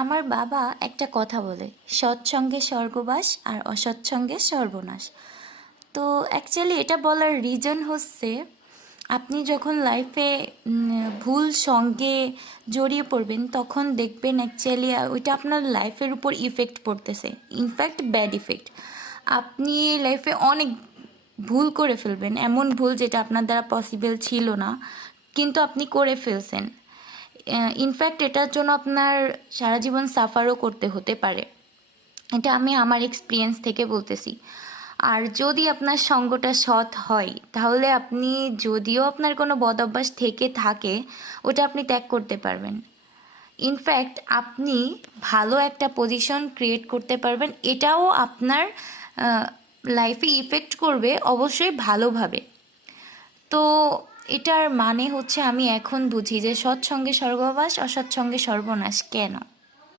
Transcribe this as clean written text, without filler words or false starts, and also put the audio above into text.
আমার বাবা একটা কথা বলে, সৎসঙ্গে স্বর্গবাস আর অসৎসঙ্গে সর্বনাশ। তো অ্যাকচুয়ালি এটা বলার রিজন হচ্ছে, আপনি যখন লাইফে ভুল সঙ্গে জড়িয়ে পড়বেন তখন দেখবেন অ্যাকচুয়ালি ওইটা আপনার লাইফের উপর ইফেক্ট পড়তেছে, ইনফ্যাক্ট ব্যাড ইফেক্ট। আপনি লাইফে অনেক ভুল করে ফেলবেন, এমন ভুল যেটা আপনার দ্বারা পসিবল ছিল না, কিন্তু আপনি করে ফেলছেন। ইনফ্যাক্ট এটার জন্য আপনার সারা জীবন সাফারও করতে হতে পারে। এটা আমি আমার এক্সপিরিয়েন্স থেকে বলতেছি। আর যদি আপনার সঙ্গটা সৎ হয়, তাহলে আপনি যদিও আপনার কোনো বদ অভ্যাস থেকে থাকে, ওটা আপনি ত্যাগ করতে পারবেন। ইনফ্যাক্ট আপনি ভালো একটা পজিশন ক্রিয়েট করতে পারবেন, এটাও আপনার লাইফে ইফেক্ট করবে অবশ্যই ভালোভাবে। তো এটার মানে হচ্ছে আমি এখন বুঝি যে সৎসঙ্গে স্বর্গবাস, অসৎসঙ্গে সর্বনাশ কেন।